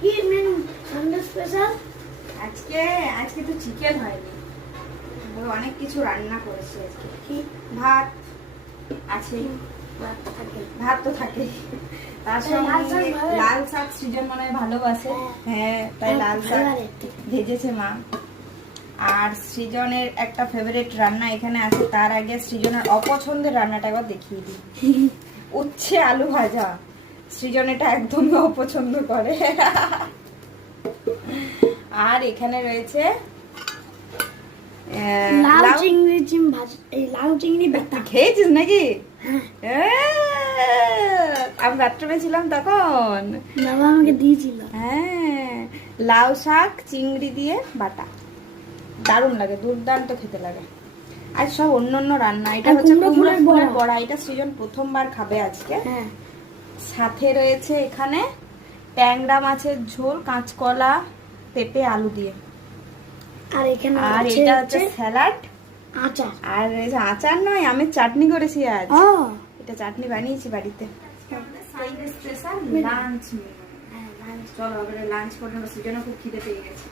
কি menu Sunday special? আজকে তো চিকেন হয়নি, অনেক কিছু রান্না করেছি আজকে। কি ভাত আছে, ভাত তো থাকে, তার সঙ্গে লাল শাক সৃজন মনে হয় ভালোবাসে। হ্যাঁ, তাই লাল শাক ভেজেছে মা। আর সৃজনের একটা ফেভারিট রান্না এখানে আছে। তার আগে সৃজনের অপছন্দের রান্নাটা একবার দেখিয়ে দিই। উচ্ছে আলু ভাজা। সৃজন এটা একদমই অপছন্দ করে। আর এখানে রয়েছে লাল চিংড়ি ভাজা। এই লাল চিংড়ি বেটা খেয়েছিস নাকি? আমি বাথরুমে ছিলাম তখন, বাবা আমাকে দিয়েছিল। হ্যাঁ, লাউ শাক চিংড়ি দিয়ে বাটা, দারুণ লাগে, দুর্দান্ত খেতে লাগে। আর সব অন্য রান্না। এটা হচ্ছে কুমড়ো ফুলের বড়া। এটা সৃজন প্রথমবার খাবে আজকে। সাথে রয়েছে এখানে ট্যাংরা মাছের ঝোল, কাঁচকলা, পেঁপে, আলু দিয়ে। আর এখানে আর এটা হচ্ছে স্যালাড, আচার। আর আচার নয়, আমি চাটনি করেছি আজ। এটা চাটনি বানিয়েছি বাড়িতে। Special lunch menu. চলো এবারে লাঞ্চ করে নেবো, সেজন্য খুব খিদে পেয়ে গেছে।